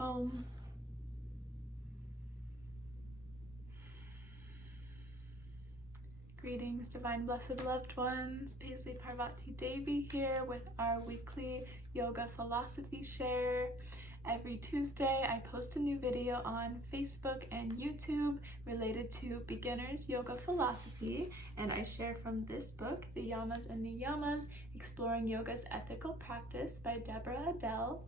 Om. Greetings, divine blessed loved ones. Paisley Parvati Devi here with our weekly yoga philosophy share. Every Tuesday I post a new video on Facebook and YouTube related to beginners yoga philosophy, and I share from this book, the Yamas and Niyamas, Exploring Yoga's Ethical Practice by Deborah Adele.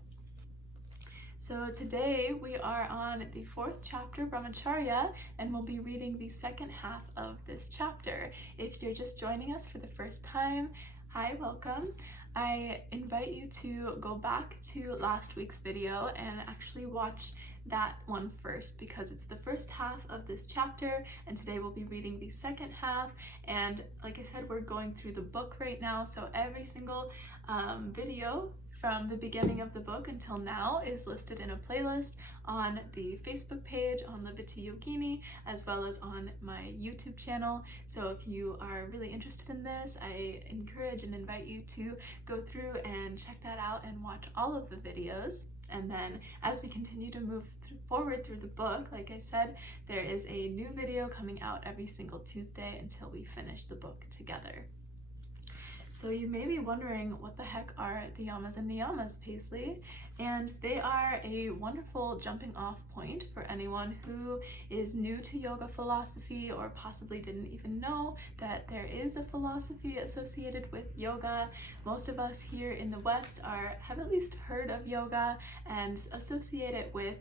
So today we are on the 4th chapter, Brahmacharya, and we'll be reading the second half of this chapter. If you're just joining us for the first time, hi, welcome. I invite you to go back to last week's video and actually watch that one first, because it's the first half of this chapter, and today we'll be reading the second half. And like I said, we're going through the book right now, so every single video from the beginning of the book until now is listed in a playlist on the Facebook page, on Leviti Yogini, as well as on my YouTube channel. So if you are really interested in this, I encourage and invite you to go through and check that out and watch all of the videos. And then as we continue to move forward through the book, like I said, there is a new video coming out every single Tuesday until we finish the book together. So you may be wondering, what the heck are the Yamas and Niyamas, Paisley? And they are a wonderful jumping off point for anyone who is new to yoga philosophy or possibly didn't even know that there is a philosophy associated with yoga. Most of us here in the West have at least heard of yoga and associate it with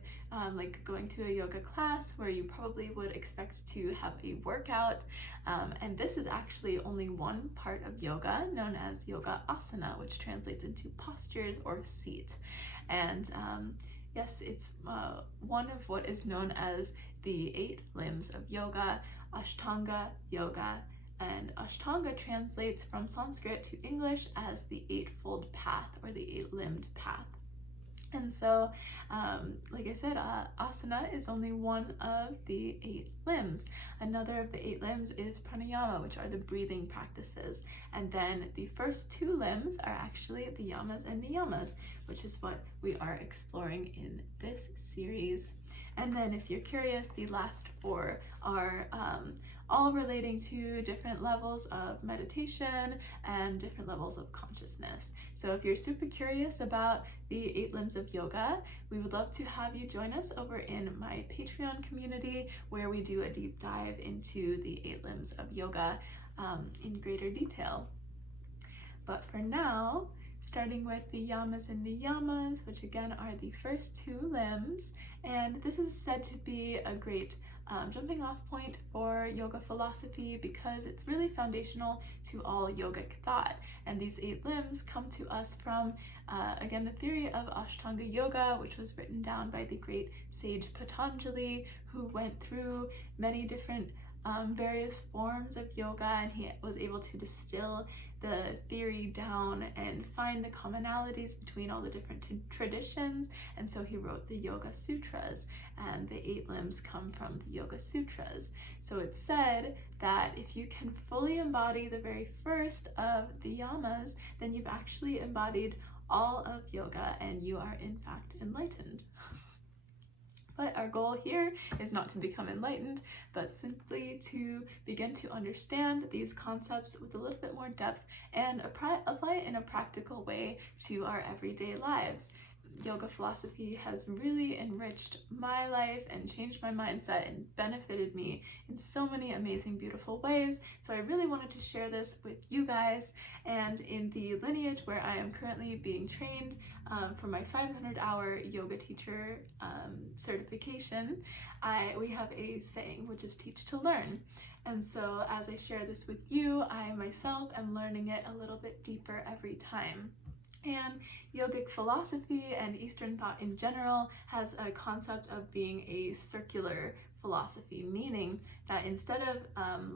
like going to a yoga class where you probably would expect to have a workout. And this is actually only one part of yoga, known as yoga asana, which translates into postures or seat. And yes, it's one of what is known as the 8 limbs of yoga, Ashtanga yoga. And Ashtanga translates from Sanskrit to English as the 8-fold path or the 8-limbed path. And so, like I said, asana is only one of the 8 limbs. Another of the 8 limbs is pranayama, which are the breathing practices. And then the first 2 limbs are actually the yamas and niyamas, which is what we are exploring in this series. And then if you're curious, the last 4 are all relating to different levels of meditation and different levels of consciousness. So if you're super curious about the 8 limbs of yoga, we would love to have you join us over in my Patreon community, where we do a deep dive into the 8 limbs of yoga in greater detail. But for now, starting with the yamas and niyamas, which again are the first 2 limbs, and this is said to be a great jumping off point for yoga philosophy because it's really foundational to all yogic thought. And these 8 limbs come to us from, again, the theory of Ashtanga yoga, which was written down by the great sage Patanjali, who went through many different various forms of yoga, and he was able to distill the theory down and find the commonalities between all the different traditions. And so he wrote the Yoga Sutras, and the 8 limbs come from the Yoga Sutras. So it's said that if you can fully embody the very first of the yamas, then you've actually embodied all of yoga and you are in fact enlightened. But our goal here is not to become enlightened, but simply to begin to understand these concepts with a little bit more depth and apply it in a practical way to our everyday lives. Yoga philosophy has really enriched my life and changed my mindset and benefited me in so many amazing, beautiful ways. So I really wanted to share this with you guys. And in the lineage where I am currently being trained for my 500-hour yoga teacher certification, we have a saying, which is teach to learn. And so as I share this with you, I myself am learning it a little bit deeper every time. And yogic philosophy and Eastern thought in general has a concept of being a circular philosophy, meaning that instead of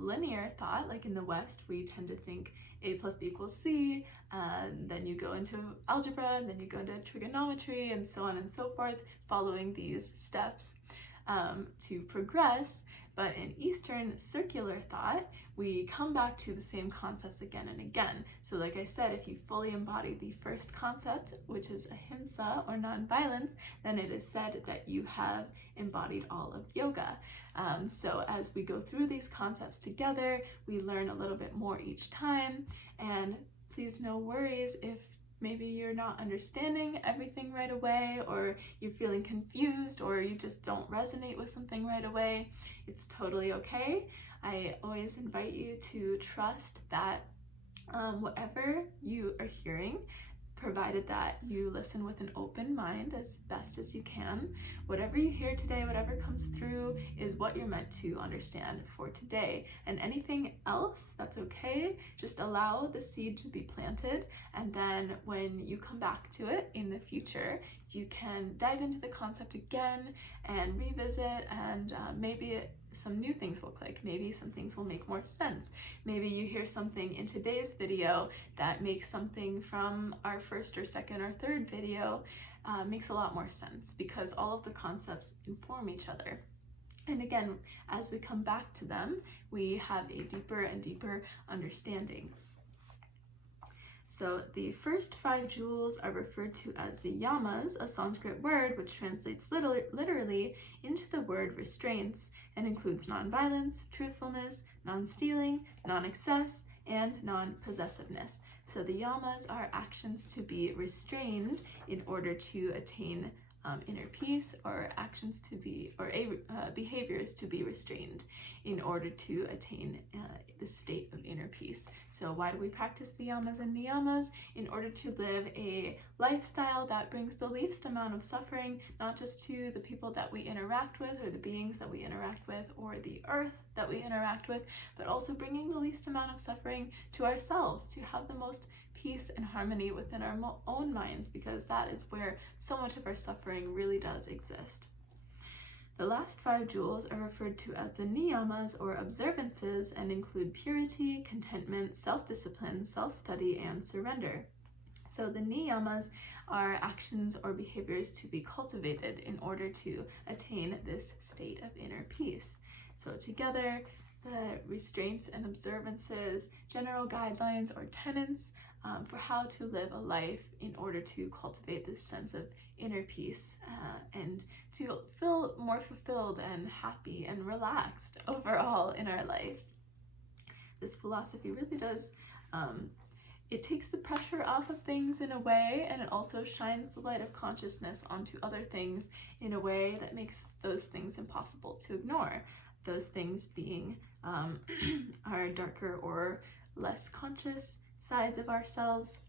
linear thought, like in the West, we tend to think A plus B equals C, then you go into algebra, and then you go into trigonometry, and so on and so forth, following these steps. to progress. But in Eastern circular thought, we come back to the same concepts again and again. So like I said, if you fully embody the first concept, which is ahimsa or nonviolence, then it is said that you have embodied all of yoga. So as we go through these concepts together, we learn a little bit more each time. And please, no worries if maybe you're not understanding everything right away, or you're feeling confused, or you just don't resonate with something right away. It's totally okay. I always invite you to trust that whatever you are hearing, provided that you listen with an open mind as best as you can, whatever you hear today, whatever comes through is what you're meant to understand for today. And anything else, that's okay. Just allow the seed to be planted, and then when you come back to it in the future, you can dive into the concept again and revisit, and maybe some new things will click. Maybe some things will make more sense. Maybe you hear something in today's video that makes something from our first or second or third video makes a lot more sense, because all of the concepts inform each other. And again, as we come back to them, we have a deeper and deeper understanding. So the first 5 jewels are referred to as the yamas, a Sanskrit word which translates literally into the word restraints and includes nonviolence, truthfulness, non-stealing, non-excess, and non-possessiveness. So the yamas are actions to be restrained in order to attain inner peace, or actions to be, or behaviors to be restrained in order to attain the state of inner peace. So why do we practice the yamas and niyamas? In order to live a lifestyle that brings the least amount of suffering, not just to the people that we interact with, or the beings that we interact with, or the earth that we interact with, but also bringing the least amount of suffering to ourselves, to have the most peace and harmony within our own minds, because that is where so much of our suffering really does exist. The last 5 jewels are referred to as the niyamas, or observances, and include purity, contentment, self-discipline, self-study, and surrender. So the niyamas are actions or behaviors to be cultivated in order to attain this state of inner peace. So together, the restraints and observances, general guidelines or tenets for how to live a life in order to cultivate this sense of inner peace and to feel more fulfilled and happy and relaxed overall in our life. This philosophy really does, it takes the pressure off of things in a way, and it also shines the light of consciousness onto other things in a way that makes those things impossible to ignore. Those things being our darker or less conscious sides of ourselves.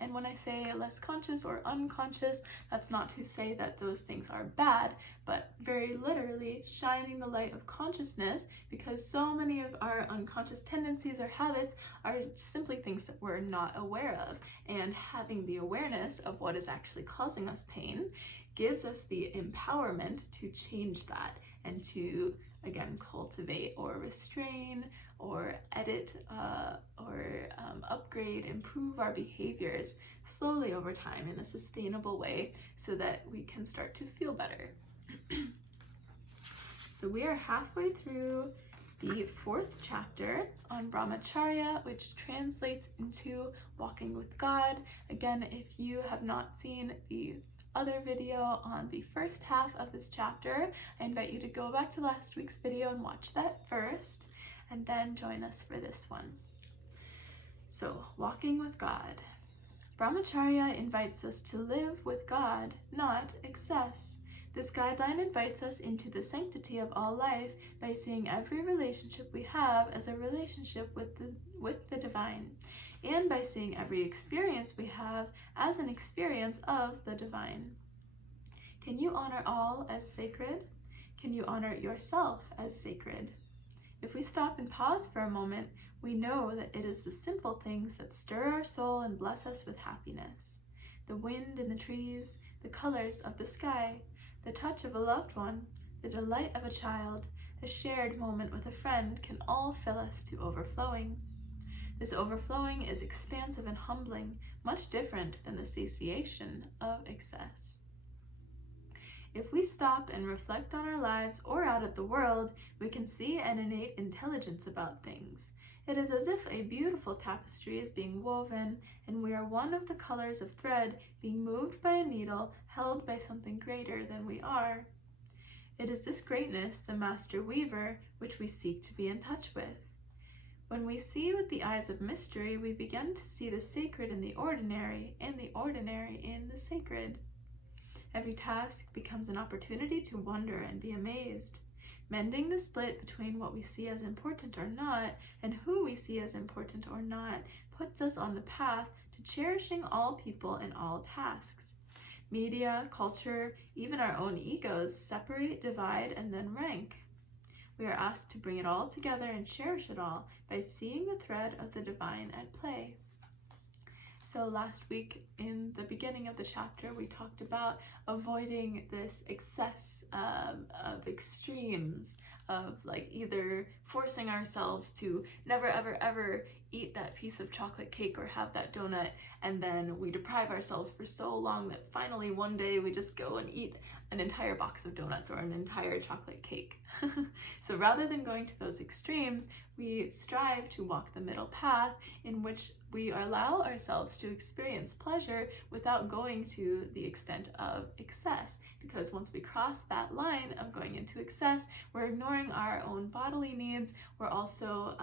And when I say less conscious or unconscious, that's not to say that those things are bad, but very literally shining the light of consciousness, because so many of our unconscious tendencies or habits are simply things that we're not aware of. And having the awareness of what is actually causing us pain gives us the empowerment to change that and to, again, cultivate or restrain or edit or upgrade, improve our behaviors slowly over time in a sustainable way so that we can start to feel better. So we are halfway through the 4th chapter on brahmacharya, which translates into walking with God. Again, if you have not seen the other video on the first half of this chapter, I invite you to go back to last week's video and watch that first, and then join us for this one. So, walking with God. Brahmacharya invites us to live with God, not excess. This guideline invites us into the sanctity of all life by seeing every relationship we have as a relationship with the divine, and by seeing every experience we have as an experience of the divine. Can you honor all as sacred? Can you honor yourself as sacred? If we stop and pause for a moment, we know that it is the simple things that stir our soul and bless us with happiness. The wind in the trees, the colors of the sky, the touch of a loved one, the delight of a child, a shared moment with a friend can all fill us to overflowing. This overflowing is expansive and humbling, much different than the satiation of excess. If we stop and reflect on our lives or out at the world, we can see an innate intelligence about things. It is as if a beautiful tapestry is being woven, and we are one of the colors of thread being moved by a needle held by something greater than we are. It is this greatness, the master weaver, which we seek to be in touch with. When we see with the eyes of mystery, we begin to see the sacred in the ordinary, and the ordinary in the sacred. Every task becomes an opportunity to wonder and be amazed. Mending the split between what we see as important or not and who we see as important or not puts us on the path to cherishing all people and all tasks. Media, culture, even our own egos separate, divide, and then rank. We are asked to bring it all together and cherish it all by seeing the thread of the divine at play. So last week, in the beginning of the chapter, we talked about avoiding this excess of extremes, of like either forcing ourselves to never ever ever eat that piece of chocolate cake or have that donut, and then we deprive ourselves for so long that finally one day we just go and eat an entire box of donuts or an entire chocolate cake. So rather than going to those extremes, we strive to walk the middle path in which we allow ourselves to experience pleasure without going to the extent of excess. Because once we cross that line of going into excess, we're ignoring our own bodily needs. We're also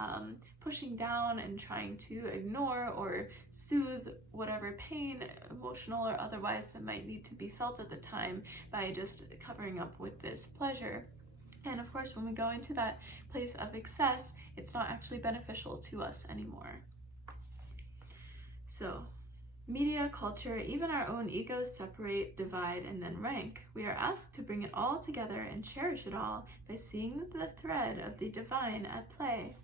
pushing down and trying to ignore or soothe whatever pain, emotional or otherwise, that might need to be felt at the time by just covering up with this pleasure. And of course, when we go into that place of excess, it's not actually beneficial to us anymore. So, media, culture, even our own egos separate, divide, and then rank. We are asked to bring it all together and cherish it all by seeing the thread of the divine at play.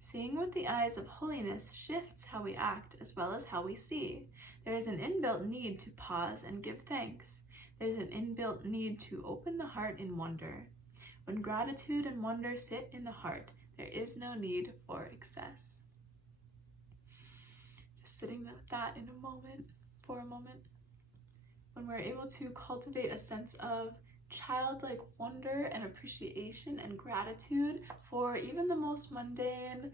Seeing with the eyes of holiness shifts how we act as well as how we see. There is an inbuilt need to pause and give thanks. There is an inbuilt need to open the heart in wonder. When gratitude and wonder sit in the heart, there is no need for excess. Just sitting with that for a moment. When we're able to cultivate a sense of childlike wonder and appreciation and gratitude for even the most mundane,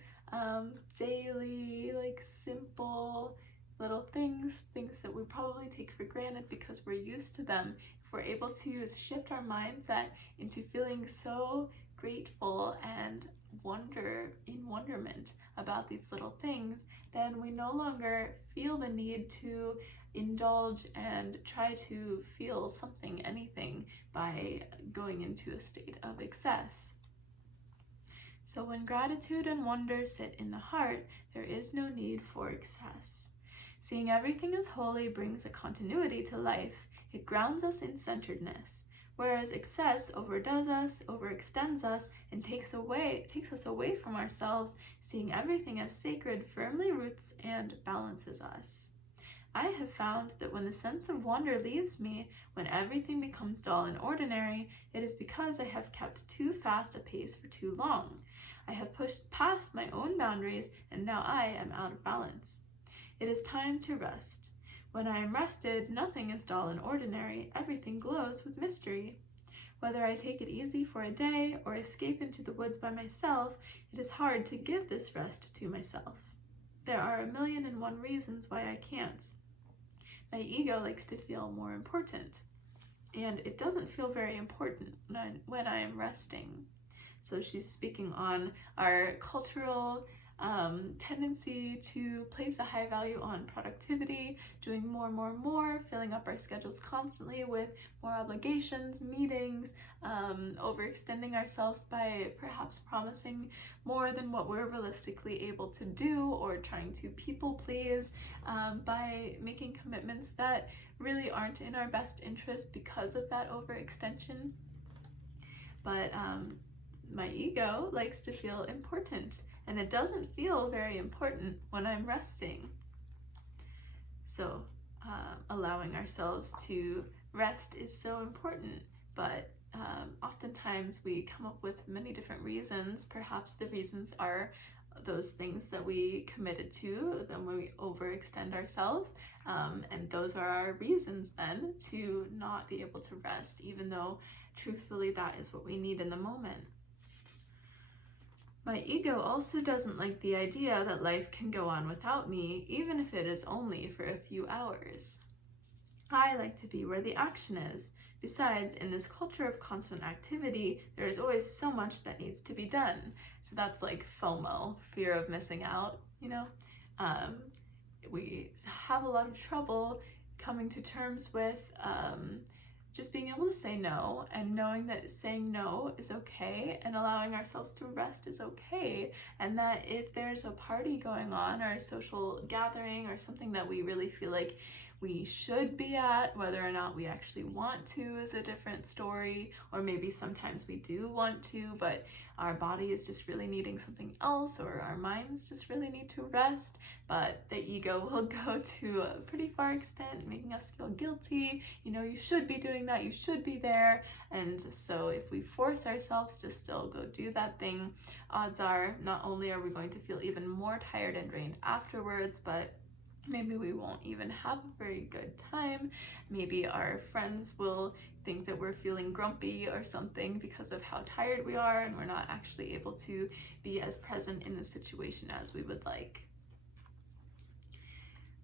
daily, simple little things that we probably take for granted because we're used to them. If we're able to shift our mindset into feeling so grateful and wonderment about these little things, then we no longer feel the need to indulge and try to feel anything by going into a state of excess. So when gratitude and wonder sit in the heart, there is no need for excess. Seeing everything as holy brings a continuity to life. It grounds us in centeredness, whereas excess overdoes us, overextends us, and takes us away from ourselves. Seeing everything as sacred firmly roots and balances us. I have found that when the sense of wonder leaves me, when everything becomes dull and ordinary, it is because I have kept too fast a pace for too long. I have pushed past my own boundaries, and now I am out of balance. It is time to rest. When I am rested, nothing is dull and ordinary, everything glows with mystery. Whether I take it easy for a day or escape into the woods by myself, it is hard to give this rest to myself. There are 1,000,001 reasons why I can't. My ego likes to feel more important, and it doesn't feel very important when I am resting. So she's speaking on our cultural tendency to place a high value on productivity, doing more, filling up our schedules constantly with more obligations, meetings, overextending ourselves by perhaps promising more than what we're realistically able to do, or trying to people please by making commitments that really aren't in our best interest because of that overextension. But my ego likes to feel important, and it doesn't feel very important when I'm resting. So allowing ourselves to rest is so important, but oftentimes we come up with many different reasons. Perhaps the reasons are those things that we committed to, then when we overextend ourselves. And those are our reasons then to not be able to rest, even though truthfully that is what we need in the moment. My ego also doesn't like the idea that life can go on without me, even if it is only for a few hours. I like to be where the action is. Besides, in this culture of constant activity, there is always so much that needs to be done. So that's like FOMO, fear of missing out, you know? We have a lot of trouble coming to terms with just being able to say no, and knowing that saying no is okay, and allowing ourselves to rest is okay, and that if there's a party going on or a social gathering or something that we really feel like we should be at, whether or not we actually want to is a different story, or maybe sometimes we do want to, but our body is just really needing something else, or our minds just really need to rest, but the ego will go to a pretty far extent, making us feel guilty. You know, you should be doing that, you should be there. And so if we force ourselves to still go do that thing, odds are not only are we going to feel even more tired and drained afterwards, but maybe we won't even have a very good time. Maybe our friends will think that we're feeling grumpy or something because of how tired we are, and we're not actually able to be as present in the situation as we would like.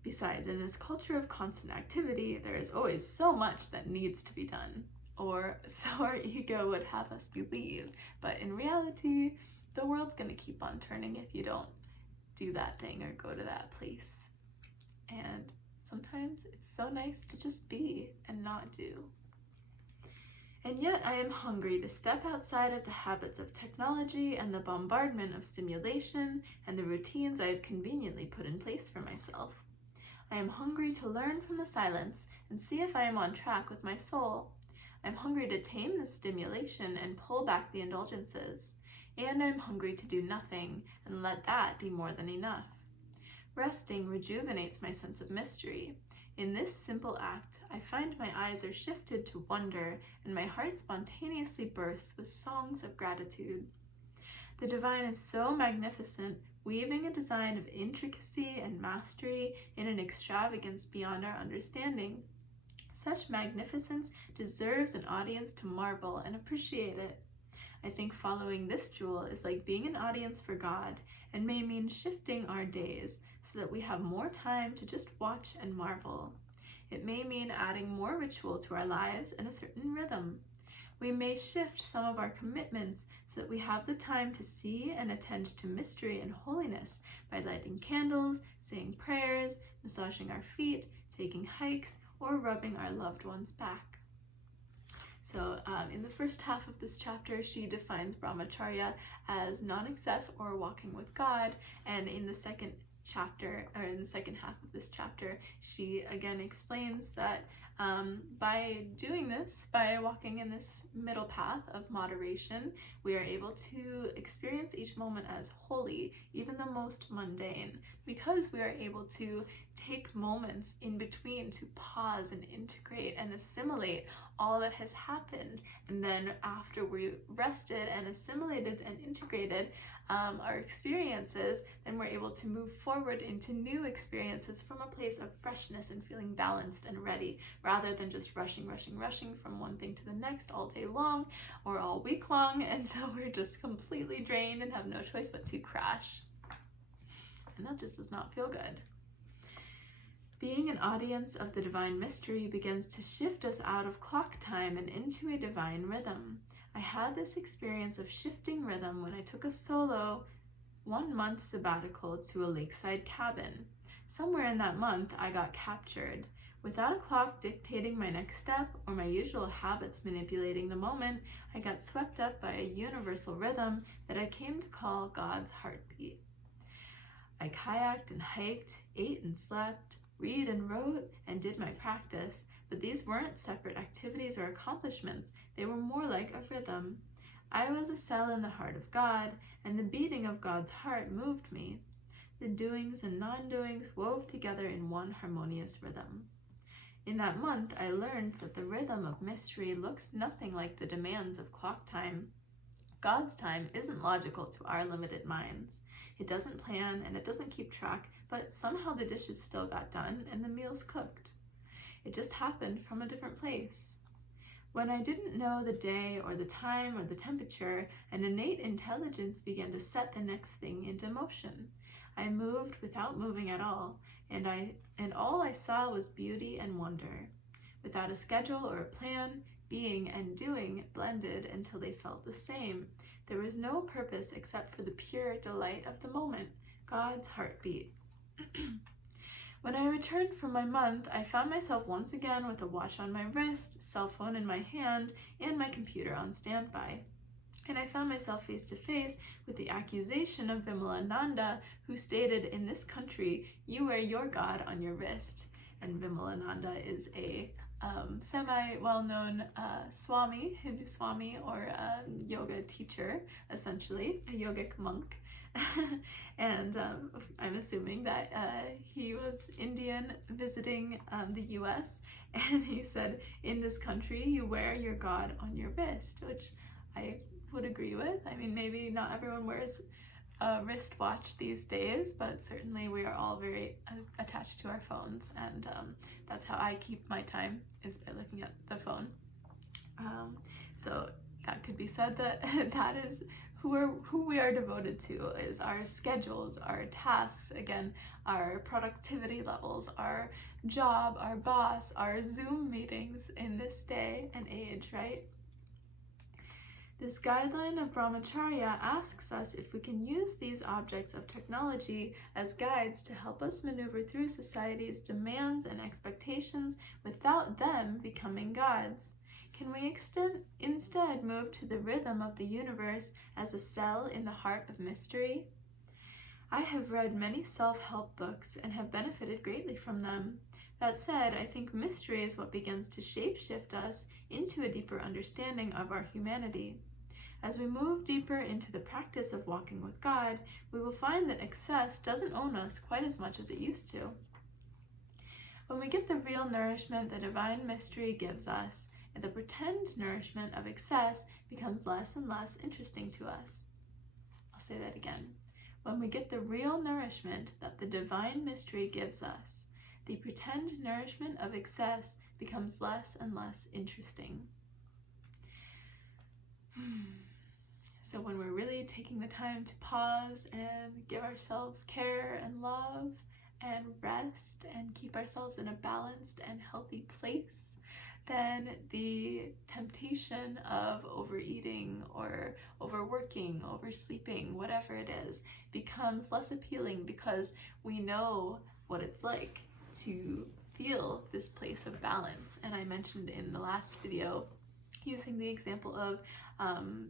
Besides, in this culture of constant activity, there is always so much that needs to be done, or so our ego would have us believe. But in reality, the world's gonna keep on turning if you don't do that thing or go to that place. And sometimes it's so nice to just be and not do. And yet I am hungry to step outside of the habits of technology and the bombardment of stimulation and the routines I have conveniently put in place for myself. I am hungry to learn from the silence and see if I am on track with my soul. I am hungry to tame the stimulation and pull back the indulgences. And I am hungry to do nothing and let that be more than enough. Resting rejuvenates my sense of mystery. In this simple act, I find my eyes are shifted to wonder, and my heart spontaneously bursts with songs of gratitude. The divine is so magnificent, weaving a design of intricacy and mastery in an extravagance beyond our understanding. Such magnificence deserves an audience to marvel and appreciate it. I think following this jewel is like being an audience for God, and may mean shifting our days so that we have more time to just watch and marvel. It may mean adding more ritual to our lives and a certain rhythm. We may shift some of our commitments so that we have the time to see and attend to mystery and holiness by lighting candles, saying prayers, massaging our feet, taking hikes, or rubbing our loved ones back. So in the first half of this chapter, she defines brahmacharya as non-excess or walking with God, and in the second chapter, or in the second half of this chapter, she again explains that by doing this, by walking in this middle path of moderation, we are able to experience each moment as holy, even the most mundane, because we are able to take moments in between to pause and integrate and assimilate all that has happened. And then after we rested and assimilated and integrated our experiences, then we're able to move forward into new experiences from a place of freshness and feeling balanced and ready, rather than just rushing from one thing to the next all day long or all week long until we're just completely drained and have no choice but to crash. And that just does not feel good. Being an audience of the divine mystery begins to shift us out of clock time and into a divine rhythm. I had this experience of shifting rhythm when I took a solo 1-month sabbatical to a lakeside cabin. Somewhere in that month, I got captured. Without a clock dictating my next step or my usual habits manipulating the moment, I got swept up by a universal rhythm that I came to call God's heartbeat. I kayaked and hiked, ate and slept, read and wrote, and did my practice, but these weren't separate activities or accomplishments. They were more like a rhythm. I was a cell in the heart of God, and the beating of God's heart moved me. The doings and non-doings wove together in one harmonious rhythm. In that month, I learned that the rhythm of mystery looks nothing like the demands of clock time. God's time isn't logical to our limited minds. It doesn't plan and it doesn't keep track, but somehow the dishes still got done and the meals cooked. It just happened from a different place. When I didn't know the day or the time or the temperature, an innate intelligence began to set the next thing into motion. I moved without moving at all, and all I saw was beauty and wonder. Without a schedule or a plan, being and doing blended until they felt the same. There was no purpose except for the pure delight of the moment, God's heartbeat. When I returned from my month, I found myself once again with a watch on my wrist, cell phone in my hand, and my computer on standby. And I found myself face to face with the accusation of Vimalananda, who stated, "In this country, you wear your God on your wrist." And Vimalananda is a semi-well-known Swami, Hindu Swami, or yoga teacher, essentially, a yogic monk. And I'm assuming that he was Indian visiting the US, and he said, "In this country, you wear your God on your wrist," which I would agree with. I mean, maybe not everyone wears a wristwatch these days, but certainly we are all very attached to our phones, and that's how I keep my time, is by looking at the phone. So that could be said that that is who we are devoted to, is our schedules, our tasks, again, our productivity levels, our job, our boss, our Zoom meetings in this day and age, right? This guideline of brahmacharya asks us if we can use these objects of technology as guides to help us maneuver through society's demands and expectations without them becoming gods. Can we instead move to the rhythm of the universe as a cell in the heart of mystery? I have read many self-help books and have benefited greatly from them. That said, I think mystery is what begins to shape-shift us into a deeper understanding of our humanity. As we move deeper into the practice of walking with God, we will find that excess doesn't own us quite as much as it used to. When we get the real nourishment the divine mystery gives us, the pretend nourishment of excess becomes less and less interesting to us. I'll say that again. When we get the real nourishment that the divine mystery gives us, the pretend nourishment of excess becomes less and less interesting. So when we're really taking the time to pause and give ourselves care and love and rest and keep ourselves in a balanced and healthy place, then the temptation of overeating or overworking, oversleeping, whatever it is, becomes less appealing, because we know what it's like to feel this place of balance. And I mentioned in the last video, using the example of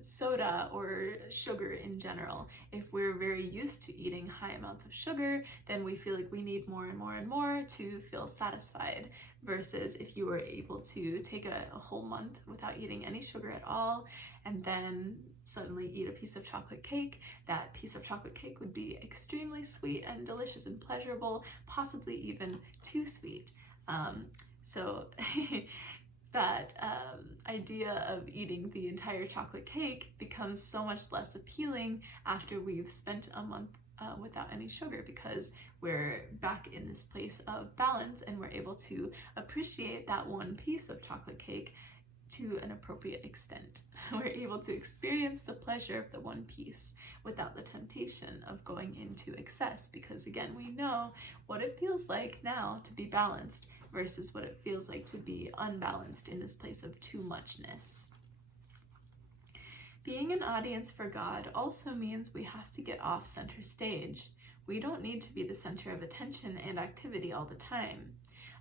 soda or sugar in general. If we're very used to eating high amounts of sugar, then we feel like we need more and more and more to feel satisfied, versus if you were able to take a whole month without eating any sugar at all and then suddenly eat a piece of chocolate cake, that piece of chocolate cake would be extremely sweet and delicious and pleasurable, possibly even too sweet. So that idea of eating the entire chocolate cake becomes so much less appealing after we've spent a month without any sugar, because we're back in this place of balance and we're able to appreciate that one piece of chocolate cake to an appropriate extent. We're able to experience the pleasure of the one piece without the temptation of going into excess, because again, we know what it feels like now to be balanced versus what it feels like to be unbalanced in this place of too muchness. Being an audience for God also means we have to get off center stage. We don't need to be the center of attention and activity all the time.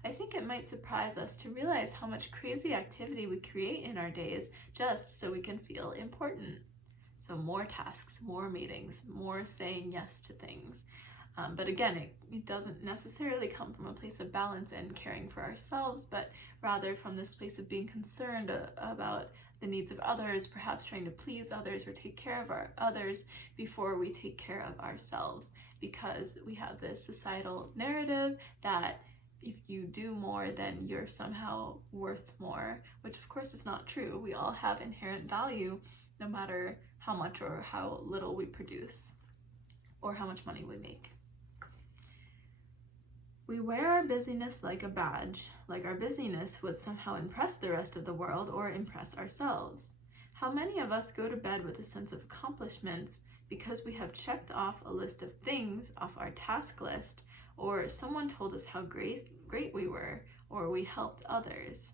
I think it might surprise us to realize how much crazy activity we create in our days just so we can feel important. So more tasks, more meetings, more saying yes to things. But again, it doesn't necessarily come from a place of balance and caring for ourselves, but rather from this place of being concerned about the needs of others, perhaps trying to please others or take care of others before we take care of ourselves, because we have this societal narrative that if you do more, then you're somehow worth more, which of course is not true. We all have inherent value, no matter how much or how little we produce, or how much money we make. We wear our busyness like a badge, like our busyness would somehow impress the rest of the world or impress ourselves. How many of us go to bed with a sense of accomplishments because we have checked off a list of things off our task list, or someone told us how great we were, or we helped others.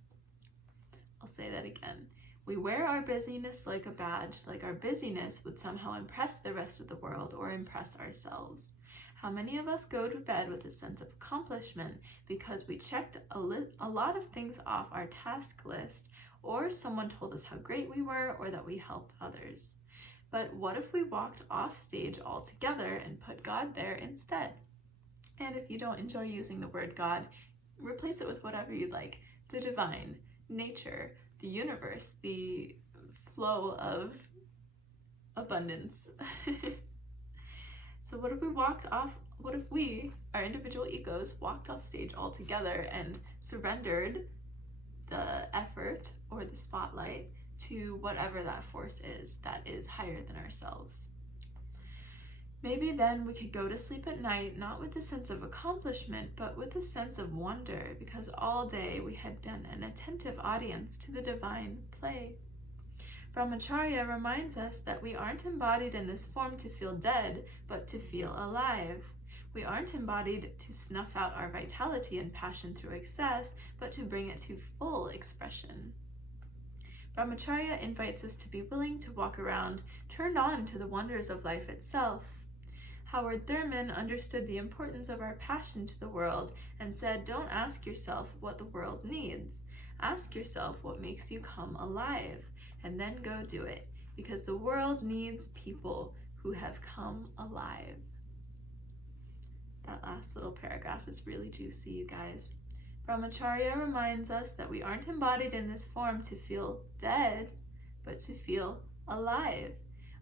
I'll say that again. We wear our busyness like a badge, like our busyness would somehow impress the rest of the world or impress ourselves. How many of us go to bed with a sense of accomplishment because we checked a lot of things off our task list, or someone told us how great we were, or that we helped others? But what if we walked off stage altogether and put God there instead? And if you don't enjoy using the word God, replace it with whatever you'd like. The divine, nature, the universe, the flow of abundance. So what if we, our individual egos, walked off stage altogether and surrendered the effort or the spotlight to whatever that force is that is higher than ourselves? Maybe then we could go to sleep at night not with a sense of accomplishment, but with a sense of wonder, because all day we had been an attentive audience to the divine play. Brahmacharya reminds us that we aren't embodied in this form to feel dead, but to feel alive. We aren't embodied to snuff out our vitality and passion through excess, but to bring it to full expression. Brahmacharya invites us to be willing to walk around turned on to the wonders of life itself. Howard Thurman understood the importance of our passion to the world and said, don't ask yourself what the world needs. Ask yourself what makes you come alive, and then go do it, because the world needs people who have come alive. That last little paragraph is really juicy, you guys. Brahmacharya reminds us that we aren't embodied in this form to feel dead, but to feel alive.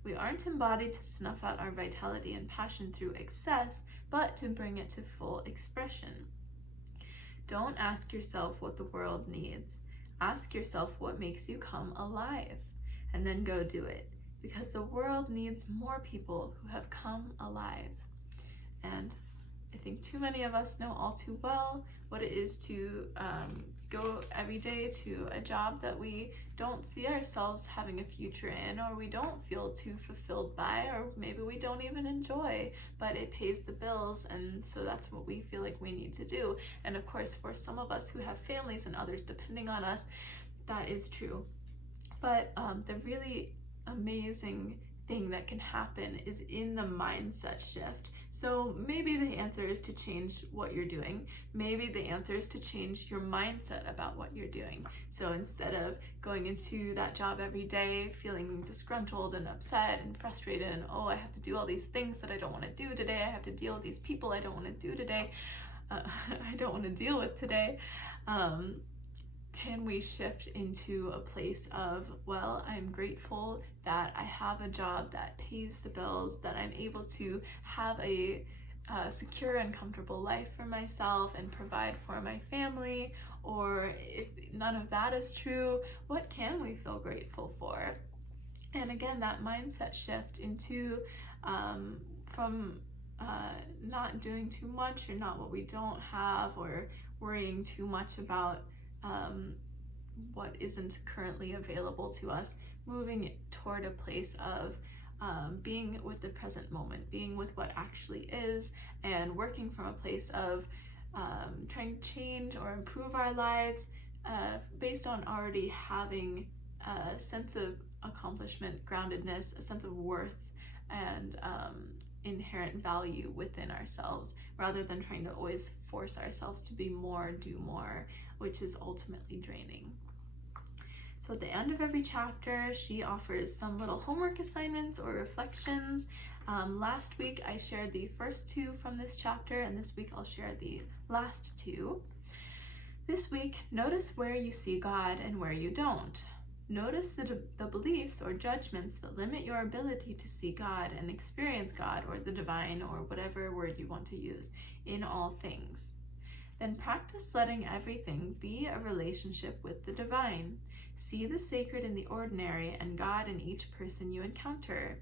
We aren't embodied to snuff out our vitality and passion through excess, but to bring it to full expression. Don't ask yourself what the world needs. Ask yourself what makes you come alive, and then go do it, because the world needs more people who have come alive. And I think too many of us know all too well what it is to go every day to a job that we don't see ourselves having a future in, or we don't feel too fulfilled by, or maybe we don't even enjoy, but it pays the bills, and so that's what we feel like we need to do. And of course, for some of us who have families and others depending on us, that is true. But the really amazing thing that can happen is in the mindset shift. So maybe the answer is to change what you're doing. Maybe the answer is to change your mindset about what you're doing. So instead of going into that job every day feeling disgruntled and upset and frustrated and, oh, I have to do all these things that I don't want to do today, I have to deal with these people I don't want to do today, I don't want to deal with today, can we shift into a place of, well, I'm grateful that I have a job that pays the bills, that I'm able to have a secure and comfortable life for myself and provide for my family? Or if none of that is true, what can we feel grateful for? And again, that mindset shift into from not doing too much or not what we don't have, or worrying too much about what isn't currently available to us, moving toward a place of being with the present moment, being with what actually is, and working from a place of trying to change or improve our lives based on already having a sense of accomplishment, groundedness, a sense of worth, and inherent value within ourselves, rather than trying to always force ourselves to be more, do more, which is ultimately draining. So at the end of every chapter, she offers some little homework assignments or reflections. Last week I shared the first two from this chapter, and this week I'll share the last two. This week, notice where you see God and where you don't. Notice the beliefs or judgments that limit your ability to see God and experience God, or the divine, or whatever word you want to use, in all things. Then practice letting everything be a relationship with the divine. See the sacred in the ordinary and God in each person you encounter.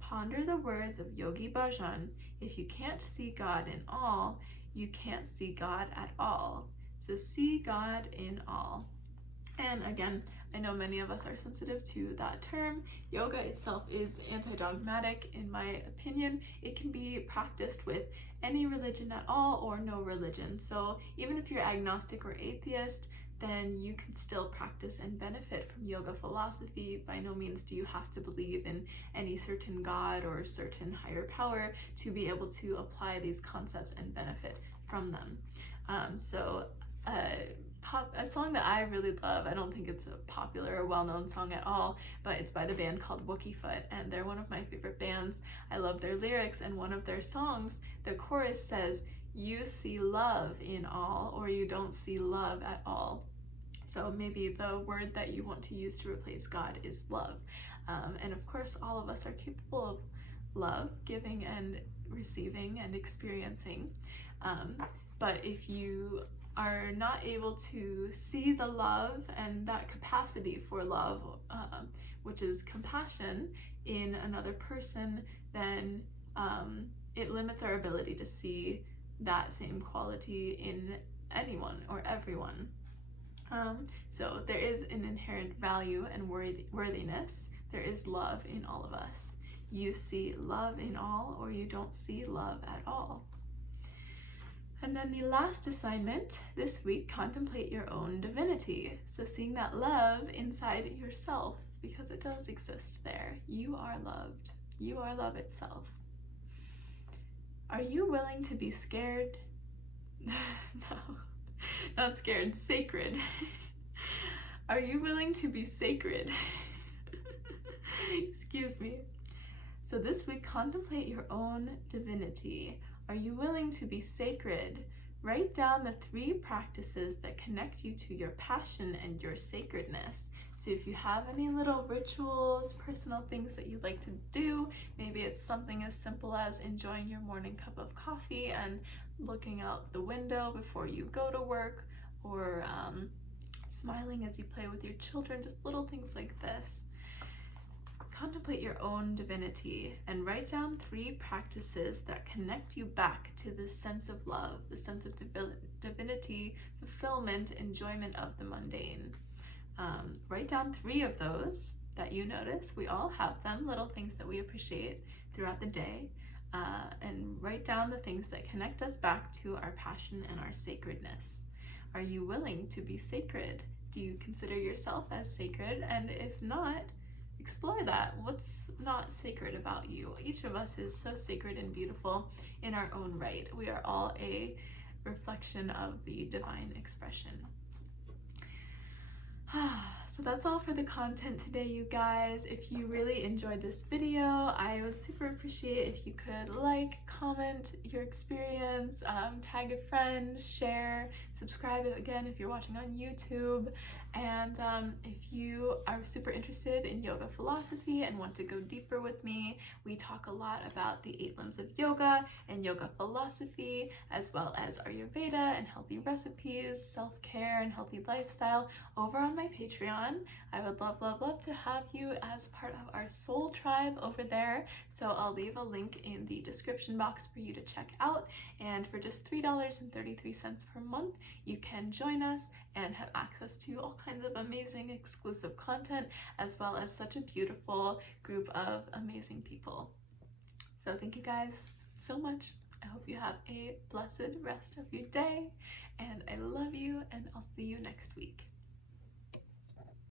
Ponder the words of Yogi Bhajan. If you can't see God in all, you can't see God at all. So see God in all. And again, I know many of us are sensitive to that term. Yoga itself is anti-dogmatic, in my opinion. It can be practiced with any religion at all or no religion. So even if you're agnostic or atheist, then you can still practice and benefit from yoga philosophy. By no means do you have to believe in any certain God or certain higher power to be able to apply these concepts and benefit from them. A song that I really love, I don't think it's a popular or well-known song at all, but it's by the band called Wookiefoot, and they're one of my favorite bands. I love their lyrics, and one of their songs, the chorus says, "You see love in all, or you don't see love at all." So maybe the word that you want to use to replace God is love. And of course, all of us are capable of love, giving and receiving and experiencing. But if you are not able to see the love and that capacity for love, which is compassion, in another person, then it limits our ability to see that same quality in anyone or everyone. So there is an inherent value and worthiness. There is love in all of us. You see love in all, or you don't see love at all. And then the last assignment this week, contemplate your own divinity. So seeing that love inside yourself, because it does exist there. You are loved. You are love itself. Are you willing to be scared? No, not scared, sacred. Are you willing to be sacred? Excuse me. So this week, contemplate your own divinity. Are you willing to be sacred? Write down the 3 practices that connect you to your passion and your sacredness. So if you have any little rituals, personal things that you'd like to do, maybe it's something as simple as enjoying your morning cup of coffee and looking out the window before you go to work, or smiling as you play with your children, just little things like this. Contemplate your own divinity and write down 3 practices that connect you back to this sense of love, the sense of divinity, fulfillment, enjoyment of the mundane. Write down 3 of those that you notice. We all have them, little things that we appreciate throughout the day. And write down the things that connect us back to our passion and our sacredness. Are you willing to be sacred? Do you consider yourself as sacred? And if not, explore that. What's not sacred about you? Each of us is so sacred and beautiful in our own right. We are all a reflection of the divine expression. So that's all for the content today, you guys. If you really enjoyed this video, I would super appreciate if you could like, comment your experience, tag a friend, share, subscribe again if you're watching on YouTube. And if you are super interested in yoga philosophy and want to go deeper with me, we talk a lot about the 8 limbs of yoga and yoga philosophy, as well as Ayurveda and healthy recipes, self-care and healthy lifestyle over on my Patreon. I would love, love, love to have you as part of our soul tribe over there. So I'll leave a link in the description box for you to check out. And for just $3.33 per month, you can join us and have access to all kinds of amazing exclusive content, as well as such a beautiful group of amazing people. So thank you guys so much. I hope you have a blessed rest of your day, and I love you, and I'll see you next week.